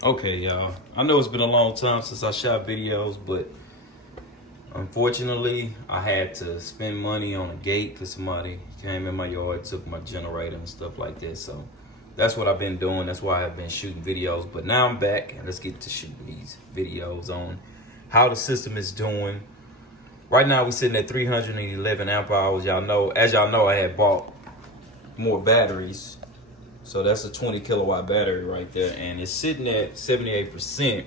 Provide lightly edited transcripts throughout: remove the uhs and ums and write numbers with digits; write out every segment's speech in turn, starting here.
Okay, y'all. I know it's been a long time since I shot videos, but unfortunately, I had to spend money on a gate because somebody came in my yard, took my generator and stuff like that. So that's what I've been doing. That's why I've been shooting videos. But now I'm back, and let's get to shooting these videos on how the system is doing. Right now, we're sitting at 311 amp hours. As y'all know, I had bought more batteries. So that's a 20 kilowatt battery right there, and it's sitting at 78%,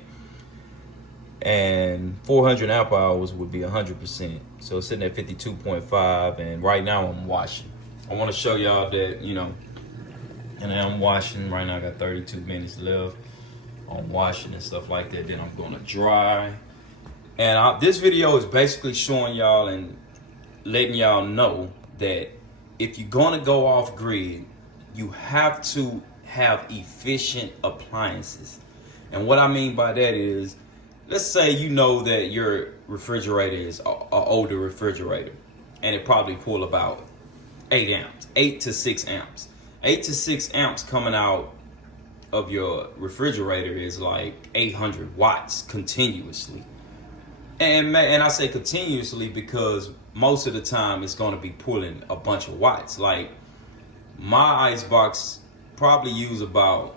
and 400 amp hours would be 100%. So it's sitting at 52.5, and right now I'm washing. I want to show y'all that, and I'm washing right now. I got 32 minutes left on washing and stuff like that. Then I'm going to dry. And this video is basically showing y'all and letting y'all know that if you're going to go off grid, you have to have efficient appliances. And what I mean by that is, let's say you know that your refrigerator is an older refrigerator, and it probably pull about 8 to 6 amps. 8 to 6 amps coming out of your refrigerator is like 800 watts continuously. And I say continuously because most of the time it's going to be pulling a bunch of watts. Like, my icebox probably use about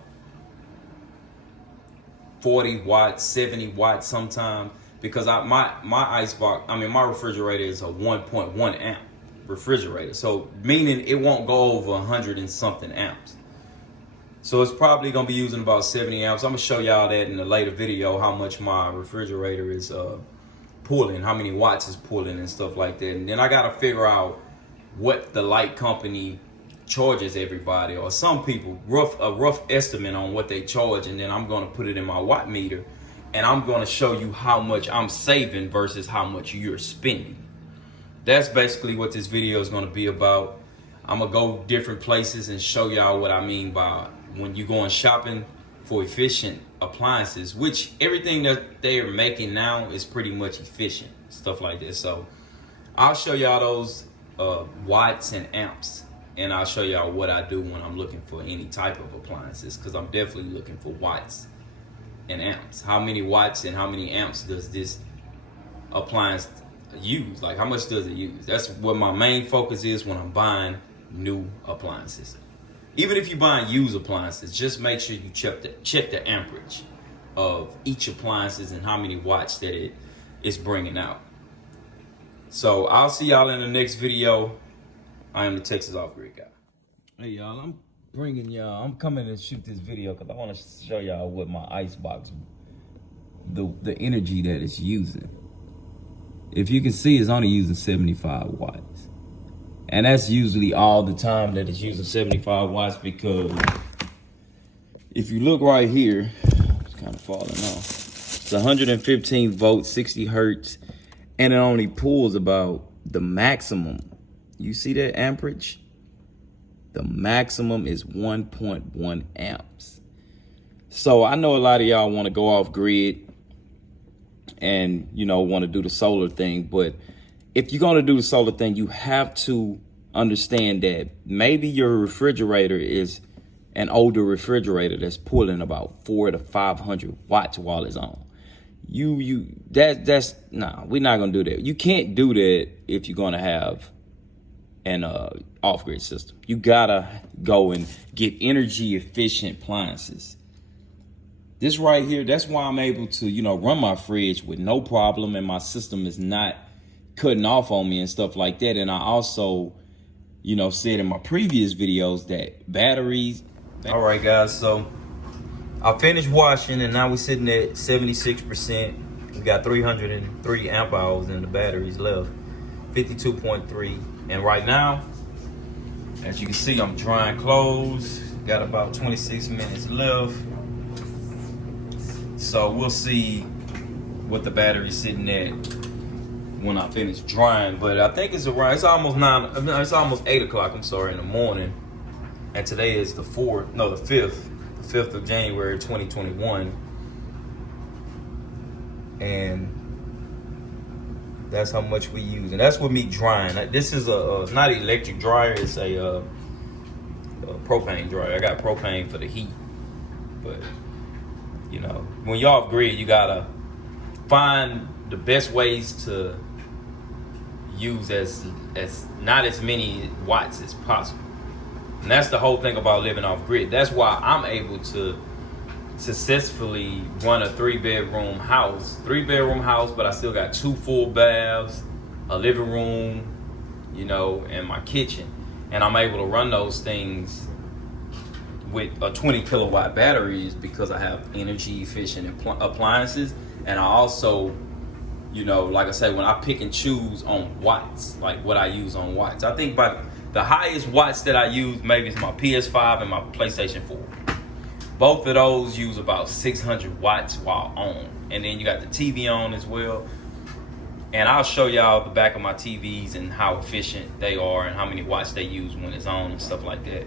40 watts, 70 watts sometimes, because my refrigerator is a 1.1 amp refrigerator. So meaning it won't go over 100 and something amps. So it's probably gonna be using about 70 amps. I'm gonna show y'all that in a later video, how much my refrigerator is pulling, how many watts is pulling and stuff like that. And then I gotta figure out what the light company charges everybody, or some people, a rough estimate on what they charge, and then I'm going to put it in my watt meter, and I'm going to show you how much I'm saving versus how much you're spending. That's basically what this video is going to be about. I'm going to go different places and show y'all what I mean by when you're going shopping for efficient appliances, which everything that they're making now is pretty much efficient, stuff like this. So I'll show y'all those watts and amps, and I'll show y'all what I do when I'm looking for any type of appliances, because I'm definitely looking for watts and amps. How many watts and how many amps does this appliance use? Like, how much does it use? That's what my main focus is when I'm buying new appliances. Even if you're buying used appliances, just make sure you check the amperage of each appliances and how many watts that it is bringing out. So I'll see y'all in the next video. I am the Texas Off-Grid Guy. Hey y'all, I'm coming to shoot this video because I want to show y'all what my icebox, the energy that it's using. If you can see, it's only using 75 watts. And that's usually all the time that it's using 75 watts, because if you look right here, it's kind of falling off. It's 115 volts, 60 hertz, and it only pulls about the maximum. You see that amperage? The maximum is 1.1 amps. So I know a lot of y'all want to go off grid and, want to do the solar thing. But if you're going to do the solar thing, you have to understand that maybe your refrigerator is an older refrigerator that's pulling about 400 to 500 watts while it's on. Nah, we're not going to do that. You can't do that if you're going to have an off-grid system. You gotta go and get energy efficient appliances. This right here, that's why I'm able to, run my fridge with no problem, and my system is not cutting off on me and stuff like that. And I also, said in my previous videos that batteries. All right, guys, so I finished washing, and now we're sitting at 76%. We got 303 amp hours in the batteries left, 52.3. And right now, as you can see, I'm drying clothes. Got about 26 minutes left. So we'll see what the battery's sitting at when I finish drying. But I think it's almost 8 o'clock, in the morning. And today is the 5th of January, 2021. And that's how much we use, and that's with me drying. This is not an electric dryer, it's a propane dryer. I got propane for the heat, but You know, when you're off grid, you gotta find the best ways to use as not as many watts as possible. And that's the whole thing about living off grid. That's why I'm able to successfully run a 3-bedroom house. 3-bedroom house, but I still got 2 full baths, a living room, you know, and my kitchen. And I'm able to run those things with a 20 kilowatt batteries because I have energy efficient appliances. And I also, you know, like I say, when I pick and choose on watts, like what I use on watts, I think by the highest watts that I use maybe is my PS5 and my PlayStation 4. Both of those use about 600 watts while on. And then you got the TV on as well. And I'll show y'all the back of my TVs and how efficient they are and how many watts they use when it's on and stuff like that.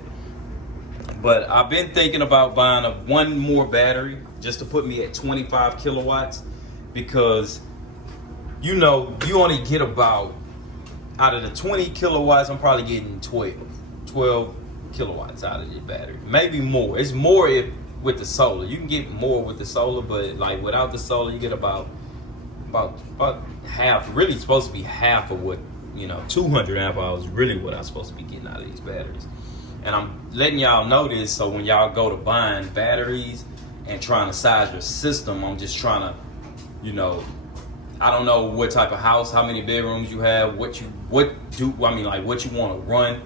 But I've been thinking about buying one more battery just to put me at 25 kilowatts because, you know, you only get about, out of the 20 kilowatts, I'm probably getting 12 kilowatts out of the battery. Maybe more. It's more if with the solar. You can get more with the solar, but like without the solar, you get about half. Really, it's supposed to be half of what, you know, 200 amp hours really what I'm supposed to be getting out of these batteries. And I'm letting y'all know this so when y'all go to buying batteries and trying to size your system, I'm just trying to, you know, I don't know what type of house, how many bedrooms you have, what you want to run.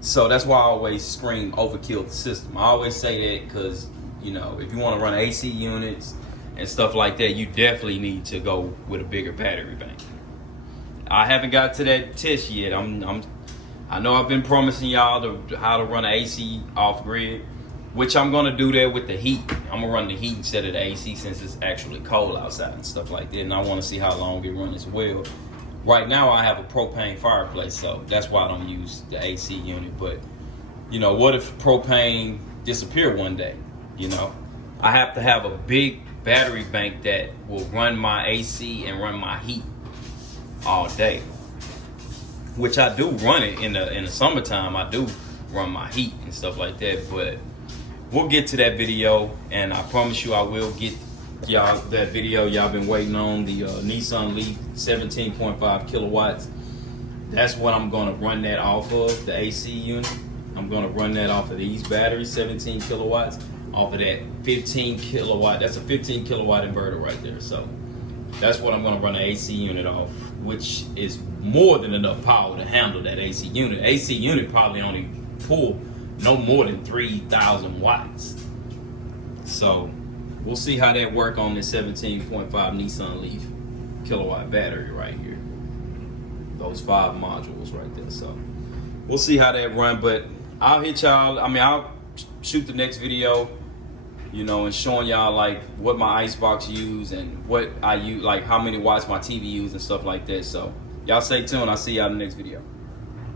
So that's why I always scream overkill the system. I always say that because, you know, if you want to run AC units and stuff like that, you definitely need to go with a bigger battery bank. I haven't got to that test yet. I know I've been promising y'all how to run an AC off grid, which I'm gonna do that with the heat. I'm gonna run the heat instead of the AC since it's actually cold outside and stuff like that. And I want to see how long it runs as well. Right now I have a propane fireplace, so that's why I don't use the AC unit. But, you know, what if propane disappeared one day? You know, I have to have a big battery bank that will run my AC and run my heat all day, which I do run it in the summertime. I do run my heat and stuff like that, but we'll get to that video, and I promise you I will get y'all that video y'all been waiting on, the Nissan Leaf 17.5 kilowatts. That's what I'm gonna run that off of, the AC unit. I'm gonna run that off of these batteries, 17 kilowatts, off of that 15 kilowatt. That's a 15 kilowatt inverter right there. So that's what I'm gonna run the AC unit off, which is more than enough power to handle that AC unit. AC unit probably only pull no more than 3,000 watts. So we'll see how that work on this 17.5 Nissan Leaf kilowatt battery right here. Those 5 modules right there. So we'll see how that run, but I'll hit y'all. I mean, I'll shoot the next video, you know, and showing y'all like what my icebox use and what I use, like how many watts my TV use and stuff like that. So y'all stay tuned. I'll see y'all in the next video.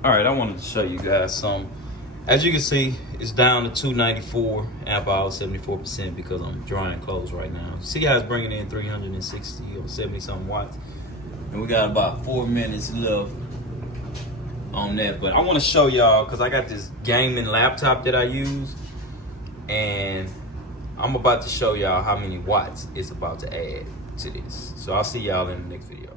All right, I wanted to show you guys some. As you can see, it's down to 294 amp hours, 74% because I'm drying clothes right now. See how it's bringing in 360 or 70 something watts. And we got about 4 minutes left on that. But I want to show y'all, because I got this gaming laptop that I use, and I'm about to show y'all how many watts it's about to add to this. So I'll see y'all in the next video.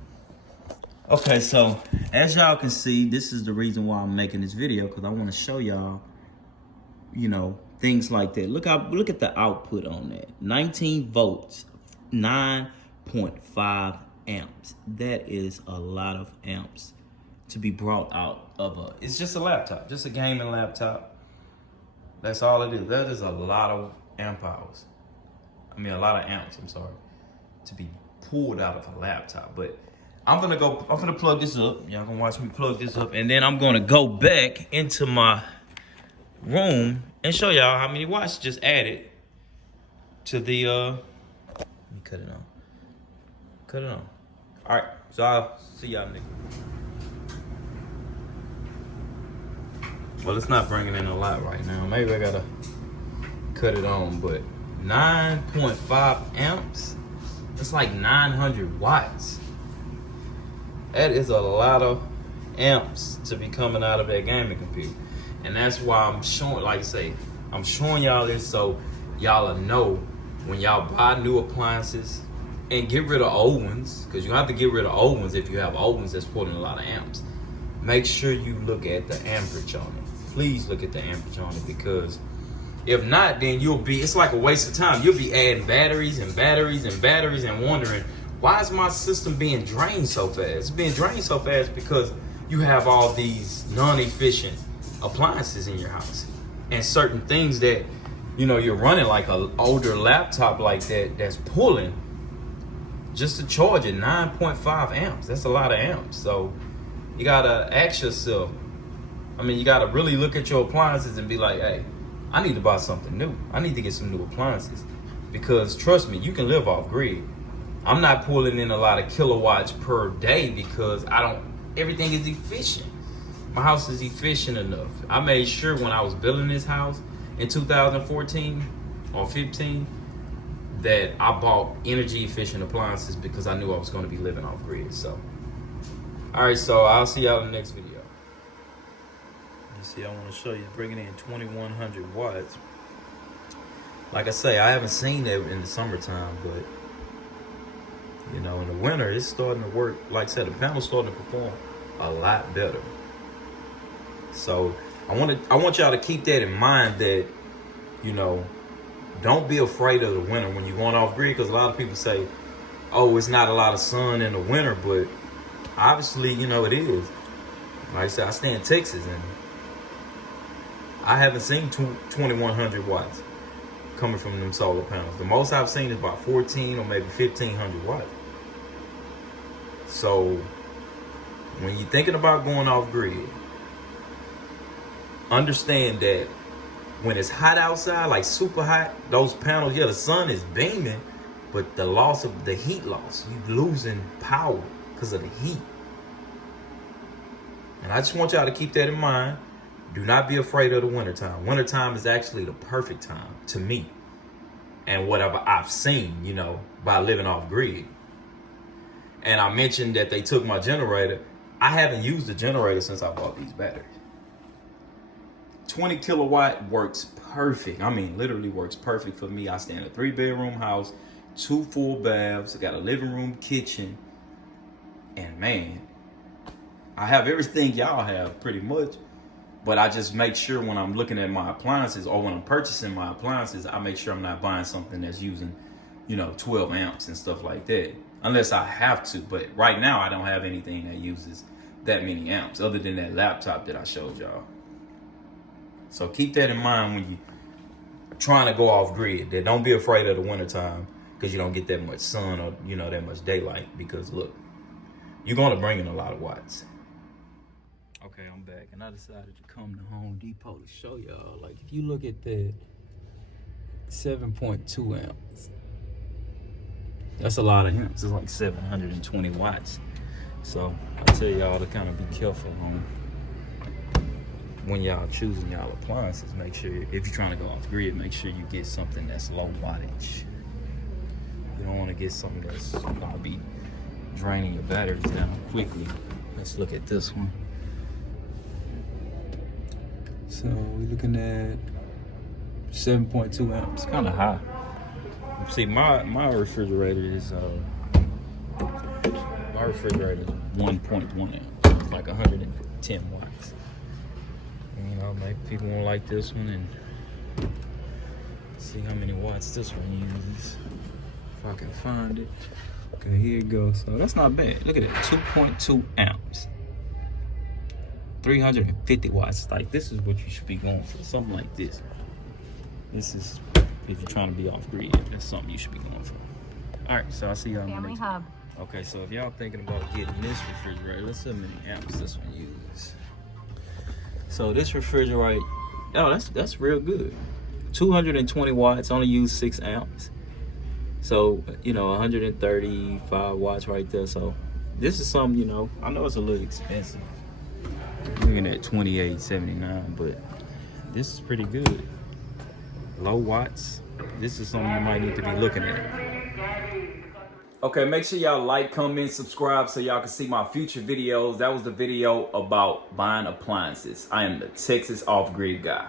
Okay, so as y'all can see, this is the reason why I'm making this video, because I want to show y'all, you know, things like that. Look at the output on that. 19 volts, 9.5 amps. That is a lot of amps to be brought out of it's just a laptop, just a gaming laptop. That's all it is. That is a lot of amp hours. I mean, a lot of amps, I'm sorry, to be pulled out of a laptop. But I'm gonna plug this up. Y'all gonna watch me plug this up, and then I'm gonna go back into my room and show y'all how many watts just added to the let me cut it on. All right, so I'll see y'all next. Well, it's not bringing in a lot right now. Maybe I gotta cut it on, but 9.5 amps, it's like 900 watts. That is a lot of amps to be coming out of that gaming computer. And that's why I'm showing, like I say, I'm showing y'all this so y'all know when y'all buy new appliances, and get rid of old ones, because you have to get rid of old ones if you have old ones that's pulling a lot of amps. Make sure you look at the amperage on it. Please look at the amperage on it, because if not, then it's like a waste of time. You'll be adding batteries and batteries and batteries and wondering, why is my system being drained so fast? It's being drained so fast because you have all these non-efficient appliances in your house. And certain things that, you're running like an older laptop like that, that's pulling just to charge it 9.5 amps. That's a lot of amps. So you gotta ask yourself, you gotta really look at your appliances and be like, hey, I need to buy something new. I need to get some new appliances. Because trust me, you can live off grid. I'm not pulling in a lot of kilowatts per day because everything is efficient. My house is efficient enough. I made sure when I was building this house in 2014 or 15 that I bought energy efficient appliances because I knew I was going to be living off grid. So, all right, so I'll see y'all in the next video. You see, I want to show you bringing in 2100 watts. Like I say, I haven't seen that in the summertime, but in the winter, it's starting to work. Like I said, the panel's starting to perform a lot better. So I want y'all to keep that in mind, that don't be afraid of the winter when you're going off grid, because a lot of people say, oh, it's not a lot of sun in the winter, but obviously it is. Like I said, I stay in Texas and I haven't seen 2100 watts coming from them solar panels. The most I've seen is about 14 or maybe 1500 watts. So when you're thinking about going off grid, understand that when it's hot outside, like super hot, those panels, the sun is beaming, but the loss of the heat loss, you're losing power because of the heat. And I just want y'all to keep that in mind. Do not be afraid of the wintertime. Wintertime is actually the perfect time to me. And whatever I've seen, by living off grid. And I mentioned that they took my generator. I haven't used the generator since I bought these batteries. 20 kilowatt works perfect. Literally works perfect for me. I stay in a 3-bedroom house, 2 full baths. I got a living room, kitchen. And man, I have everything y'all have pretty much. But I just make sure when I'm looking at my appliances, or when I'm purchasing my appliances, I make sure I'm not buying something that's using, 12 amps and stuff like that. Unless I have to. But right now, I don't have anything that uses that many amps other than that laptop that I showed y'all. So keep that in mind when you're trying to go off grid. That don't be afraid of the wintertime because you don't get that much sun or, that much daylight. Because look, you're going to bring in a lot of watts. Okay, I'm back, and I decided to come to Home Depot to show y'all. Like, if you look at that 7.2 amps, that's a lot of amps. It's like 720 watts. So I tell y'all to kind of be careful on when y'all choosing y'all appliances. Make sure, if you're trying to go off grid, make sure you get something that's low wattage. You don't want to get something that's going to be draining your batteries down quickly. Let's look at this one. So we're looking at 7.2 amps, kind of high. See, my refrigerator is 1.1 amps, like 110 watts. And, maybe people won't like this one, and see how many watts this one uses. If I can find it. Okay, here it goes. So that's not bad. Look at it, 2.2 amps. 350 watts. Like, this is what you should be going for. Something like this. This is, if you're trying to be off grid, that's something you should be going for. All right, so I'll see y'all in the next one. Okay, so if y'all thinking about getting this refrigerator, let's see how many amps this one uses. So this refrigerator, oh, that's real good. 220 watts, only use 6 amps. So, 135 watts right there. So this is something, I know it's a little expensive. Looking at $28.79, but this is pretty good. Low watts. This is something you might need to be looking at. Okay, make sure y'all like, comment, subscribe so y'all can see my future videos. That was the video about buying appliances. I am the Texas off-grid guy.